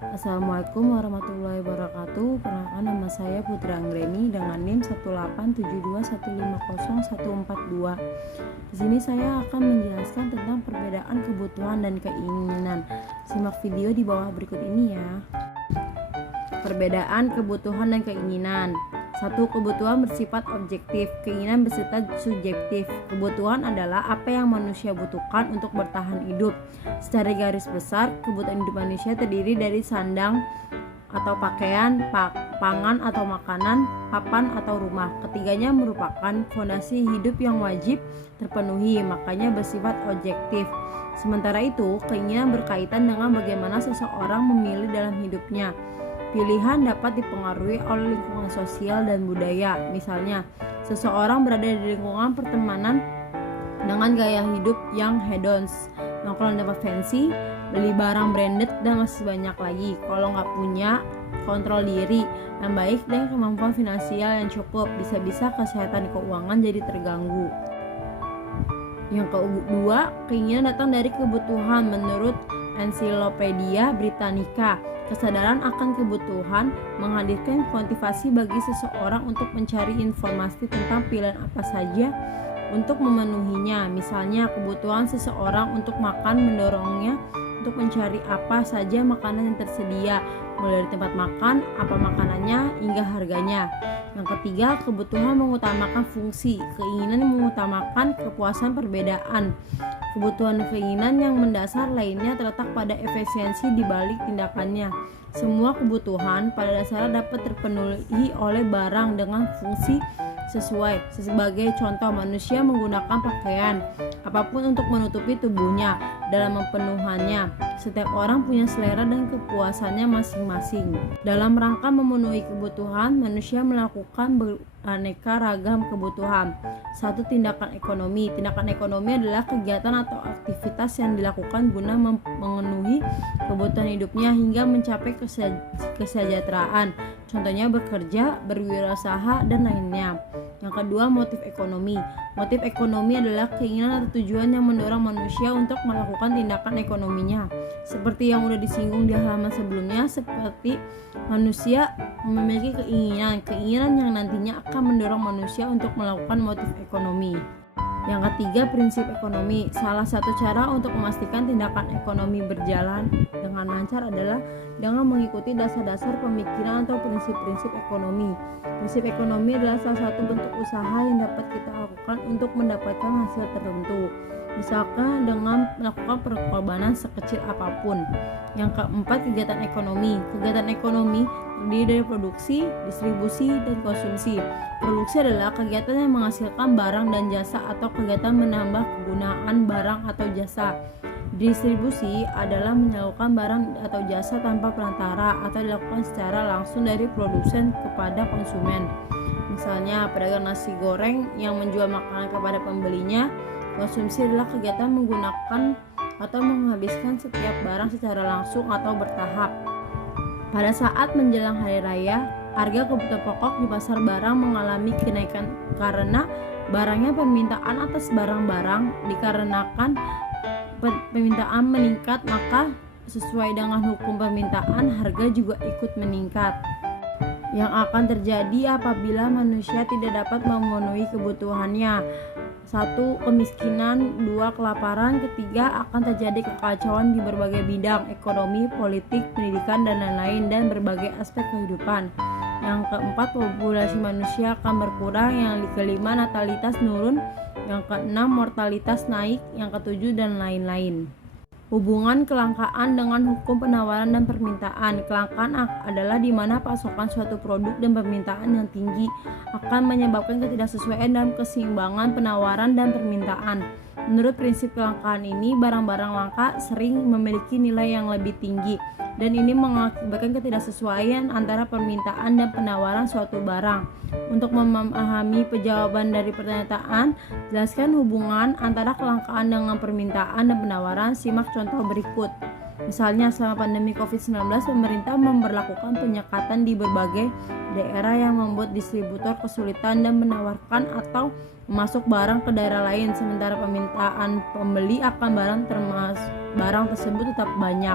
Assalamualaikum warahmatullahi wabarakatuh. Perkenalkan, nama saya Putri Anggreni dengan NIM 18721501142. Di sini saya akan menjelaskan tentang perbedaan kebutuhan dan keinginan. Simak video di bawah berikut ini ya. Perbedaan kebutuhan dan keinginan. 1. Kebutuhan bersifat objektif, keinginan bersifat subjektif. Kebutuhan adalah apa yang manusia butuhkan untuk bertahan hidup. Secara garis besar, kebutuhan hidup manusia terdiri dari sandang atau pakaian, pangan atau makanan, papan atau rumah. Ketiganya merupakan fondasi hidup yang wajib terpenuhi, makanya bersifat objektif. Sementara itu, keinginan berkaitan dengan bagaimana seseorang memilih dalam hidupnya. Pilihan dapat dipengaruhi oleh lingkungan sosial dan budaya. Misalnya, seseorang berada di lingkungan pertemanan dengan gaya hidup yang hedons, nongkrong di tempat fancy, beli barang branded, dan masih banyak lagi. Kalau nggak punya kontrol diri yang baik dan kemampuan finansial yang cukup, bisa-bisa kesehatan keuangan jadi terganggu. Yang kedua, keinginan datang dari kebutuhan. Menurut Encyclopedia Britannica, kesadaran akan kebutuhan menghadirkan motivasi bagi seseorang untuk mencari informasi tentang pilihan apa saja untuk memenuhinya. Misalnya, kebutuhan seseorang untuk makan mendorongnya untuk mencari apa saja makanan yang tersedia, mulai dari tempat makan, apa makanannya, hingga harganya. Yang ketiga, kebutuhan mengutamakan fungsi, keinginan mengutamakan kepuasan perbedaan. Kebutuhan dan keinginan yang mendasar lainnya terletak pada efisiensi di balik tindakannya. Semua kebutuhan pada dasarnya dapat terpenuhi oleh barang dengan fungsi sesuai. Sebagai contoh, manusia menggunakan pakaian apapun untuk menutupi tubuhnya. Dalam memenuhannya, setiap orang punya selera dan kepuasannya masing-masing. Dalam rangka memenuhi kebutuhan, manusia melakukan beraneka ragam kebutuhan. 1. Tindakan ekonomi. Tindakan ekonomi adalah kegiatan atau aktivitas yang dilakukan guna memenuhi kebutuhan hidupnya hingga mencapai kesejahteraan. Contohnya bekerja, berwirausaha, dan lainnya. Yang kedua, motif ekonomi. Motif ekonomi adalah keinginan atau tujuan yang mendorong manusia untuk melakukan tindakan ekonominya. Seperti yang sudah disinggung di halaman sebelumnya, seperti manusia memiliki keinginan yang nantinya akan mendorong manusia untuk melakukan motif ekonomi. Yang ketiga, prinsip ekonomi. Salah satu cara untuk memastikan tindakan ekonomi berjalan dengan lancar adalah dengan mengikuti dasar-dasar pemikiran atau prinsip-prinsip ekonomi. Prinsip ekonomi adalah salah satu bentuk usaha yang dapat kita lakukan untuk mendapatkan hasil tertentu, misalkan dengan melakukan pengorbanan sekecil apapun. Yang keempat, kegiatan ekonomi. Kegiatan ekonomi terdiri dari produksi, distribusi, dan konsumsi. Produksi adalah kegiatan yang menghasilkan barang dan jasa atau kegiatan menambah kegunaan barang atau jasa. Distribusi adalah menyalurkan barang atau jasa tanpa perantara atau dilakukan secara langsung dari produsen kepada konsumen. Misalnya, pedagang nasi goreng yang menjual makanan kepada pembelinya. Konsumsi adalah kegiatan menggunakan atau menghabiskan setiap barang secara langsung atau bertahap. Pada saat menjelang hari raya, harga kebutuhan pokok di pasar barang mengalami kenaikan karena barangnya permintaan atas barang-barang dikarenakan permintaan meningkat, maka sesuai dengan hukum permintaan harga juga ikut meningkat. Yang akan terjadi apabila manusia tidak dapat memenuhi kebutuhannya. 1. Kemiskinan. 2. Kelaparan. Ketiga, akan terjadi kekacauan di berbagai bidang, ekonomi, politik, pendidikan, dan lain-lain, dan berbagai aspek kehidupan. Yang keempat, populasi manusia akan berkurang. Yang kelima, natalitas menurun. Yang keenam, mortalitas naik. Yang ketujuh, dan lain-lain. Hubungan kelangkaan dengan hukum penawaran dan permintaan. Kelangkaan adalah di mana pasokan suatu produk dan permintaan yang tinggi akan menyebabkan ketidaksesuaian dalam keseimbangan penawaran dan permintaan. Menurut prinsip kelangkaan ini, barang-barang langka sering memiliki nilai yang lebih tinggi, dan ini mengakibatkan ketidaksesuaian antara permintaan dan penawaran suatu barang. Untuk memahami jawaban dari pernyataan, jelaskan hubungan antara kelangkaan dengan permintaan dan penawaran. Simak contoh berikut. Misalnya, selama pandemi COVID-19, pemerintah memberlakukan penyekatan di berbagai daerah yang membuat distributor kesulitan dan menawarkan atau memasuk barang ke daerah lain, sementara permintaan pembeli akan barang tersebut tetap banyak.